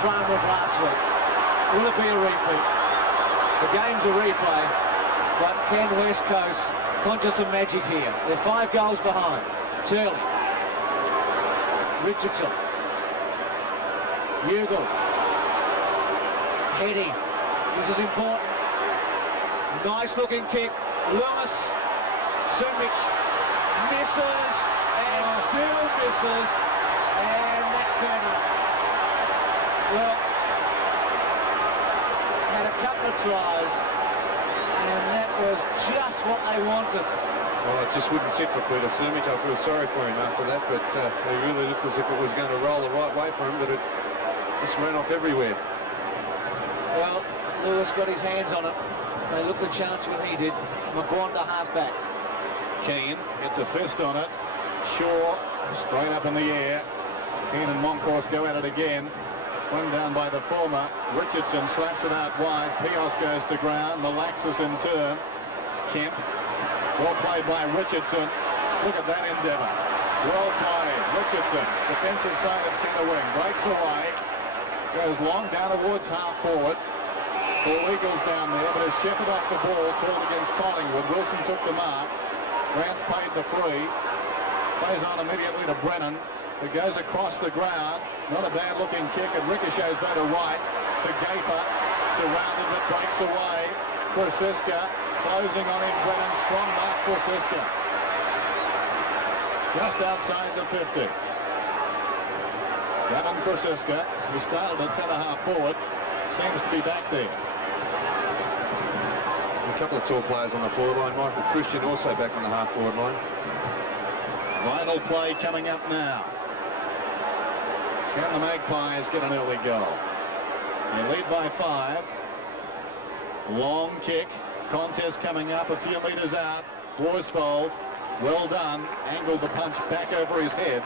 drama of last week. Will it be a repeat? The game's a replay, but can West Coast conjure some magic here? They're 5 goals behind. Turley, Richardson, Ugle, heading. This is important. Nice looking kick. Lewis, Sumich misses and still misses, and that's better. Well, had a couple of tries, and that was just what they wanted. Well, it just wouldn't sit for Peter Sumich. I feel sorry for him after that, but he really looked as if it was going to roll the right way for him, but it just ran off everywhere. Well, Lewis got his hands on it. They looked a chance when he did. McGuan to half back. Keane gets a fist on it. Shaw straight up in the air. Keane and Monkhorst go at it again. One down by the former. Richardson slaps it out wide. Pios goes to ground. Malaxis in turn. Kemp. Well played by Richardson. Look at that endeavour. Well played. Richardson. Defensive side of centre wing. Breaks away. Goes long down towards half forward. It's all Eagles down there, but as Shepherd off the ball called against Collingwood. Wilson took the mark. Grant's paid the free. Plays on immediately to Brennan. It goes across the ground. Not a bad looking kick. It ricochets there to right. To Gafer. Surrounded but breaks away. Krasiska closing on him. Brennan. Strong mark Krasiska. Just outside the 50. Gavin Krasiska, who started at centre half forward, seems to be back there. A couple of tall players on the forward line. Michael Christian also back on the half forward line. Vital play coming up now. Can the Magpies get an early goal? They lead by 5. Long kick. Contest coming up a few metres out. Worsfold, well done. Angled the punch back over his head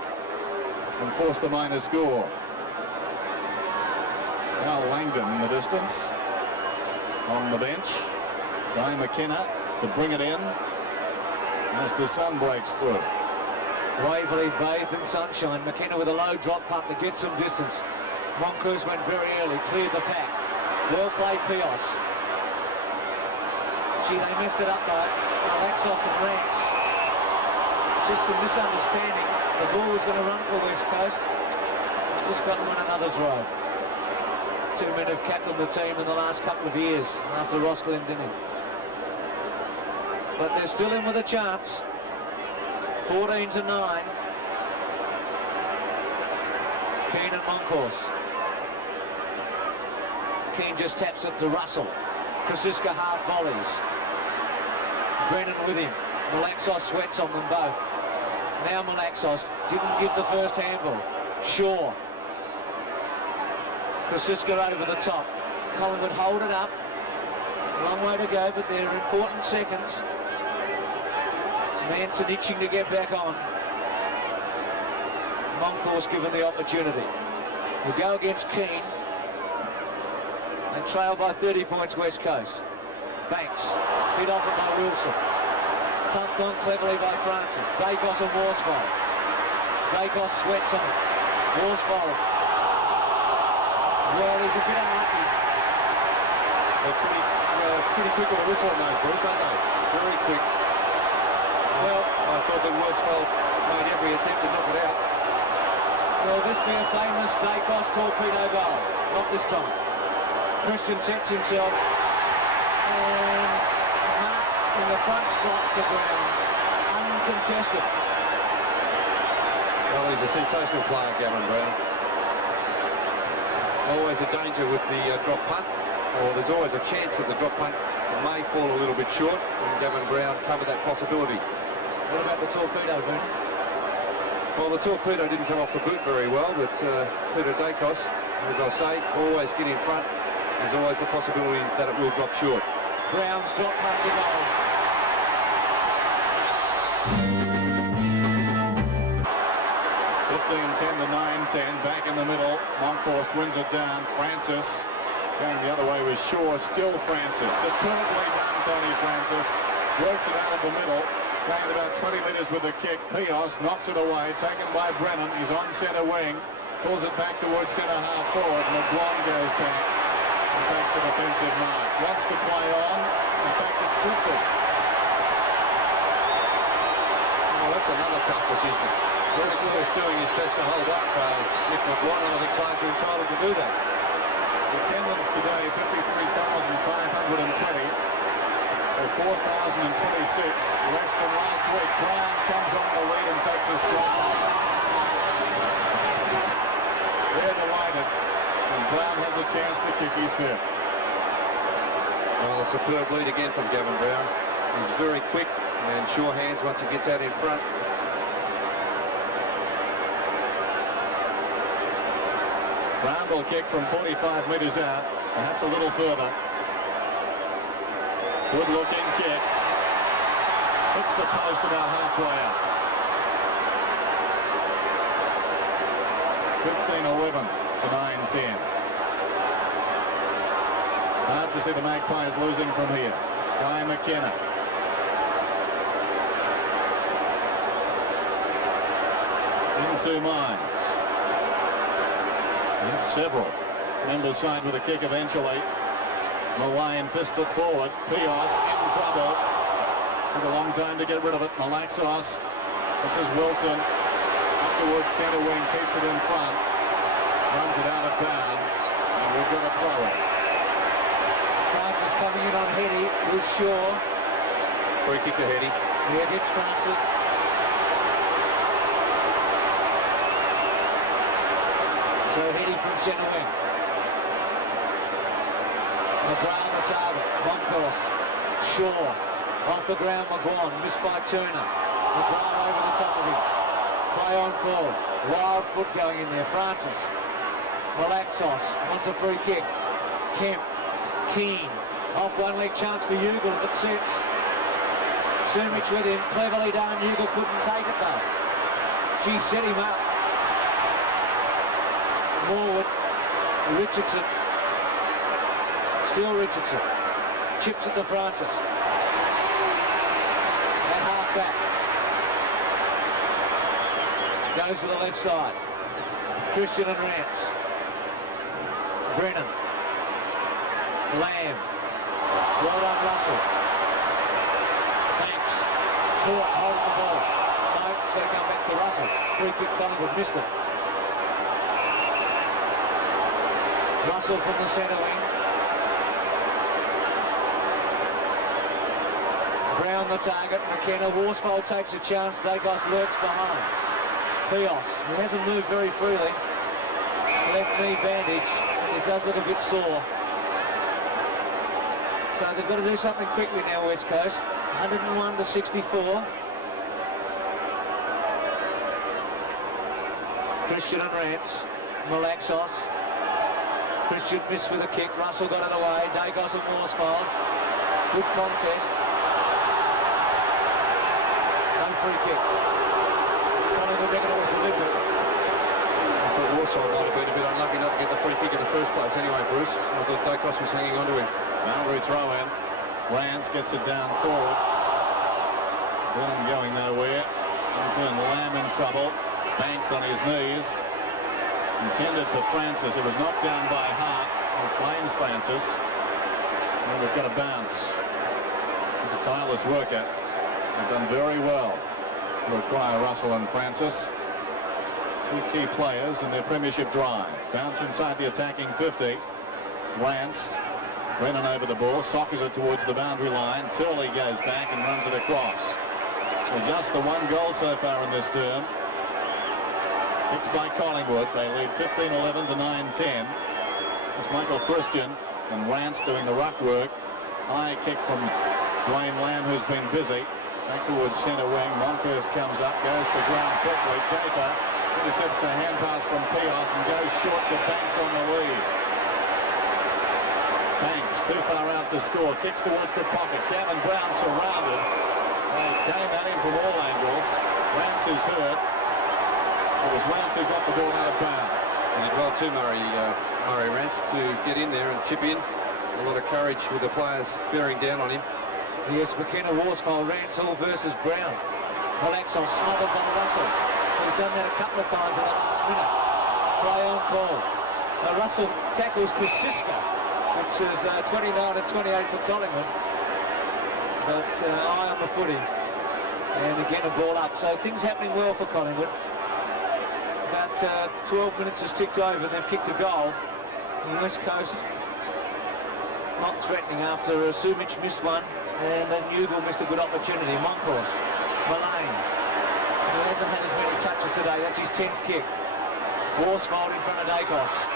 and forced the minor score. Carl Langdon in the distance. On the bench. Guy McKenna to bring it in as the sun breaks through. Waverley bathed in sunshine. McKenna with a low drop punt to get some distance. Monkhorst went very early, cleared the pack. Well played, Pios. Gee, they messed it up though. Alexos and Rance. Just some misunderstanding. The ball was going to run for West Coast. Just got them on another throw. 2 men have captained the team in the last couple of years after Ross Glendinning. But they're still in with a chance. 14-9. Keane and Monkhorst. Keane just taps it to Russell. Krasiska half volleys. Brennan with him. Malaxos sweats on them both. Now Malaxos didn't give the first handball. Shaw. Krasiska over the top. Collingwood hold it up. Long way to go, but they're important seconds. Manson itching to get back on. Monkhorst given the opportunity. We go against Keane. They trail by 30 points West Coast. Banks, hit off it by Wilson. Thumped on cleverly by Francis. Dacos and Worsfold. Dacos sweats on it. Worsfold. Well, he's a bit unlucky. They're pretty quick with the whistle on those balls, aren't they? Very quick. Well, I thought that Worsfold made every attempt to knock it out. Will this be a famous Dacos torpedo goal? Not this time. Christian sets himself and Mark in the front spot to ground. Uncontested. Well, he's a sensational player, Gavin Brown. Always a danger with the drop punt, or there's always a chance that the drop punt may fall a little bit short, and Gavin Brown covered that possibility. What about the torpedo, Ben? Well, the torpedo didn't come off the boot very well, but Peter Dacos, as I say, always get in front. There's always the possibility that it will drop short. Brown's drop punt to goal. 15-10 to 9-10, back in the middle. Monkhorst wins it down. Francis going the other way with Shaw. Still Francis. Superbly done, Tony Francis. Works it out of the middle. Gained about 20 metres with the kick. Pios knocks it away. Taken by Brennan. He's on centre wing. pulls it back towards centre half forward. McGuan goes back and takes the defensive mark. Wants to play on. In fact, it's 50. Oh, that's another tough decision. Bruce Lewis doing his best to hold up Nick McGuan, and I think players are entitled to do that. Attendance today, 53,520. So 4,026 less than last week. Brown comes on the lead and takes a strike. They're delighted, and Brown has a chance to kick his fifth. Well, a superb lead again from Gavin Brown. He's very quick and sure hands once he gets out in front. Brown will kick from 45 metres out, perhaps a little further. Good looking kick. Hits the post about halfway up. 15-11 to 9-10. Hard to see the Magpies losing from here. Guy McKenna. Into Mines. And several members side with a kick eventually. Mullane fists it forward. Pios in trouble. Took a long time to get rid of it. Malaxos. This is Wilson. Up towards centre wing. Keeps it in front. Runs it out of bounds. And we've got a throw in. Francis coming in on Heady with Shaw. Free kick to Heady. Here gets Francis. So Heady from centre wing. McGrath the target. Monkhorst. Shaw. Off the ground, McGuan. Missed by Turner. McGrath over the top of him. Play on call. Wild foot going in there. Francis. Malaxos wants a free kick. Kemp. Keane. Off one leg chance for Ugle if it suits. Sumich with him. Cleverly done. Ugle couldn't take it though. Gee, set him up. Morwood. Richardson. Still Richardson. Chips it to Francis. At half back. Goes to the left side. Christian and Rance. Brennan. Lamb. Well done, Russell. Banks. Caught holding the ball. No, it's going to come back to Russell. Free kick Collingwood missed it. Russell from the centre wing. Brown the target. McKenna. Worsfold takes a chance. Dacos lurks behind. Pios, who hasn't moved very freely. Left knee bandage, and he does look a bit sore. So they've got to do something quickly now, West Coast. 101 to 64. Christian and Rance. Malaxos. Christian missed with a kick. Russell got it away. Dacos and Worsfold. Good contest. No free kick. Collingwood reckon it was deliberate. I thought Worsfold might have been a bit unlucky not to get the free kick in the first place anyway, Bruce. I thought Dacos was hanging on to him. Boundary throw in. Rance gets it down forward. Brennan going nowhere. In turn, Lamb in trouble. Banks on his knees. Intended for Francis. It was knocked down by Hart, who claims Francis. And we've got a bounce. He's a tireless worker. They've done very well to acquire Russell and Francis. Two key players in their premiership drive. Bounce inside the attacking 50. Rance. Brennan over the ball, sockers it towards the boundary line. Turley goes back and runs it across. So just the one goal so far in this term. Kicked by Collingwood. They lead 15-11 to 9-10. It's Michael Christian and Rance doing the ruck work. High kick from Dwayne Lamb, who's been busy. Back towards centre wing. Monkhorst comes up, goes to ground quickly. Gaither intercepts the hand pass from Pios and goes short to Banks on the lead. Banks too far out to score. Kicks towards the pocket. Gavin Brown surrounded. They came at him from all angles. Rance is hurt. It was Rance who got the ball out of bounds. And well too, Murray Rance to get in there and chip in. A lot of courage with the players bearing down on him. Yes, McKenna, Worsfold, Rance all versus Brown. Malaxos smothered by Russell, who's done that a couple of times in the last minute. Play on call. Russell tackles Kosiska, which is 29 and 28 for Collingwood. But eye on the footy. And again a ball up. So things happening well for Collingwood. About 12 minutes has ticked over. They've kicked a goal. The West Coast not threatening after Sumic missed one. And then Newgill missed a good opportunity. Monkhorst. Mullane. He hasn't had as many touches today. That's his 10th kick. Worsfold in front of Dacos.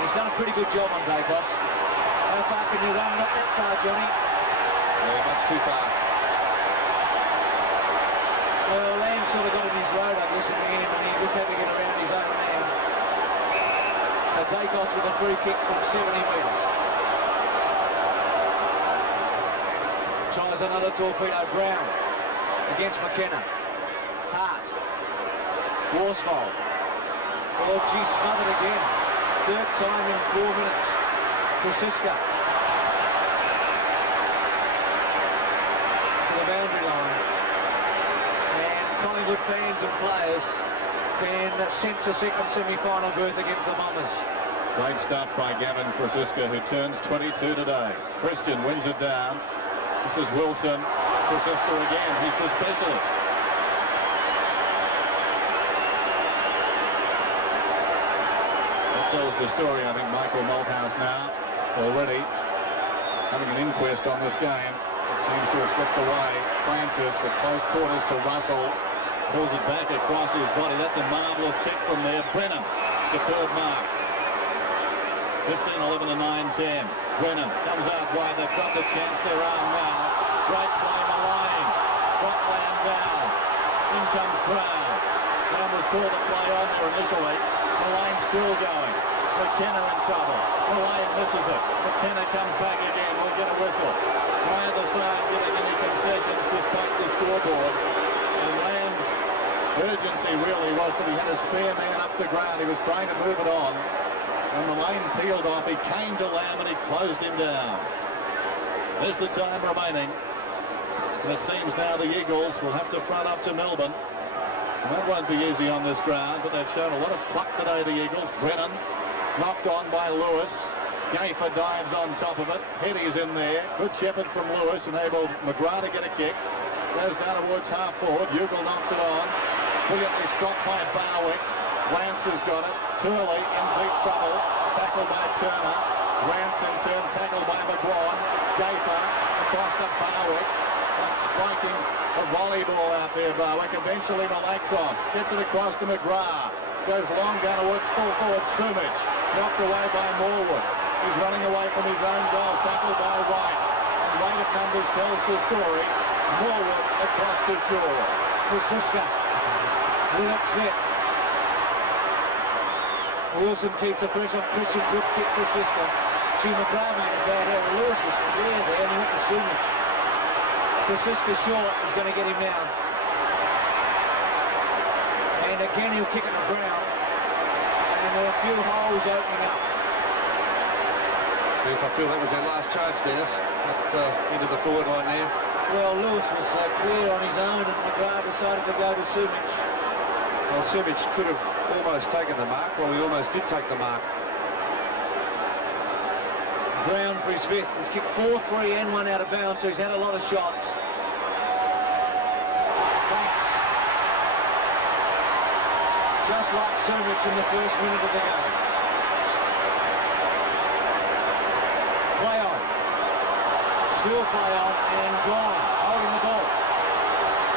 He's done a pretty good job on Dacos. How far can you run? Not that far, Johnny. Yeah, much too far. Well, Lamb sort of got in his load, I guess, in the end, and he just had to get around his own man. So Dacos with a free kick from 70 metres. Tries another torpedo. Brown against McKenna. Hart. Worsfold. Oh, gee, smothered again. Third time in 4 minutes. Kosiska. To the boundary line. And Collingwood fans and players can sense a second semi-final berth against the Bombers. Great stuff by Gavin Kosiska, who turns 22 today. Christian wins it down. This is Wilson. Kosiska again. He's the specialist. That tells the story, I think, Michael Malthouse now already having an inquest on this game. It seems to have slipped away. Francis at close quarters to Russell. Pulls it back across his body. That's a marvellous kick from there. Brennan, superb mark. 15-11 to 9-10. Brennan comes out wide. They've got the chance. Their arm now. Great play, Mullane. Got Lamb down. In comes Brown. Lamb was called to play on there initially. Mullane still going. McKenna in trouble. Mullane misses it. McKenna comes back again. We'll get a whistle. Neither side giving any concessions despite the scoreboard. And Lamb's urgency really was that he had a spare man up the ground. He was trying to move it on. When Mullane peeled off, he came to Lamb and he closed him down. There's the time remaining. And it seems now the Eagles will have to front up to Melbourne. And that won't be easy on this ground, but they've shown a lot of pluck today, the Eagles. Brennan knocked on by Lewis. Gayfer dives on top of it. Heady's in there. Good shepherd from Lewis, enabled McGrath to get a kick. Goes down towards half forward. Ugle knocks it on. Brilliantly stopped by Barwick. Rance has got it. Turley in deep trouble. Tackled by Turner. Rance in turn tackled by McGrath. Gayfer across to Barwick. Spiking the volleyball out there, Barwick. Eventually Malaxos gets it across to McGrath. Goes long down towards full forward Sumic. Knocked away by Morwood. He's running away from his own goal. Tackled by White. And weight of numbers tells the story. Morwood across to Shaw. Kosiska. Will it sit? Wilson keeps the pressure on Christian. Good kick for Kosiska. McGrath made a bad error. Lewis was clear there and he went to Sumic. Kosiska short is going to get him down. And again he'll kick it to Brown. And there are a few holes opening up. Yes, I feel that was their last charge, Dennis. Into the forward line there. Well, Lewis was clear on his own and McGrath decided to go to Sumic. Well, Sumic could have almost taken the mark. Well, he almost did take the mark. Brown for his fifth. He's kicked 4-3 and one out of bounds, so he's had a lot of shots. Banks. Just like Sumic in the first minute of the game. Play on. Still play on, and Brian holding the ball.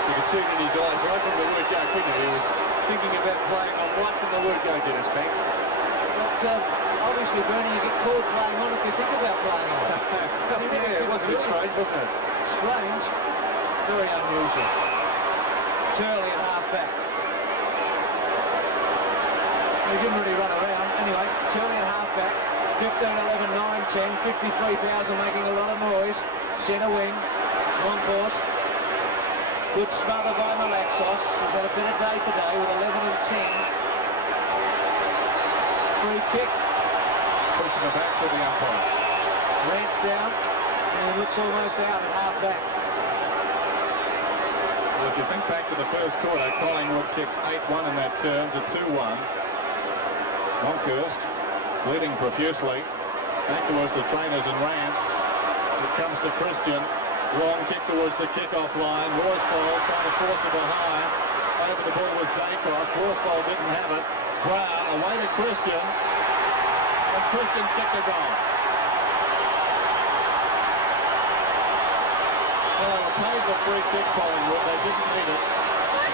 You could see it in his eyes right from the word go, couldn't you? He was thinking about playing on right from the word go, Dennis Banks. But obviously, Bernie, you get called playing on if you think about playing on. Yeah, it wasn't strange, wasn't it? Strange. Very unusual. Turley at half-back. He didn't really run around. Anyway, Turley at half-back. 15, 11, 9, 10. 53,000 making a lot of noise. Centre wing. Monkhorst. Good smother by Malaxos. He's had a better day today with 11 and 10. Free kick. Pushing the backs of the umpire. Rance down and looks almost out at half-back. Well, if you think back to the first quarter, Collingwood kicked 8-1 in that term to 2-1. Monkhurst bleeding profusely. Back towards the trainers and rants. It comes to Christian. Long kick towards the kick-off line. Worsfold trying to force it behind. Over the ball was Dacos. Worsfold didn't have it. Brown away to Christian. And Christian's kicked a goal. Well, they were paid the free kick, Collingwood. They didn't need it.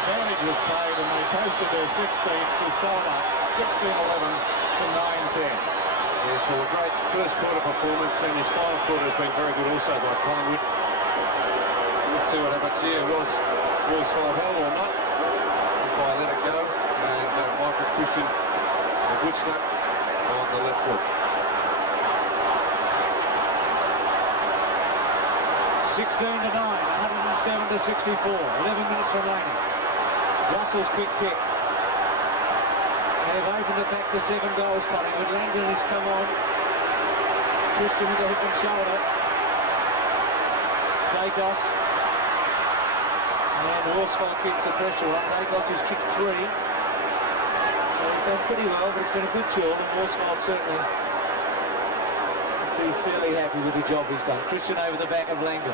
Advantage was paid and they posted their 16th to sew it up. 16-11 to 9-10. Yes, well, a great first quarter performance, and his final quarter has been very good also by Collingwood. Let's see what happens here. Was Worsfold held or not? Umpire let it go, and Michael Christian, a good snap on the left foot. 16 to 9, 107 to 64, 11 minutes remaining. Russell's quick kick. They've opened it back to 7 goals, Collingwood. Langdon has come on. Christian with the hip and shoulder. Dacos. And Worsfold keeps the pressure on. Dacos has kicked 3. So he's done pretty well, but it's been a good duel, and Worsfold certainly be fairly happy with the job he's done. Christian over the back of Langdon.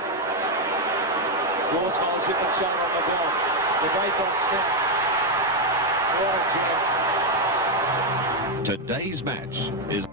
Worsfold's hip and shoulder on the block. The Dacos snap. What a jam. Today's match is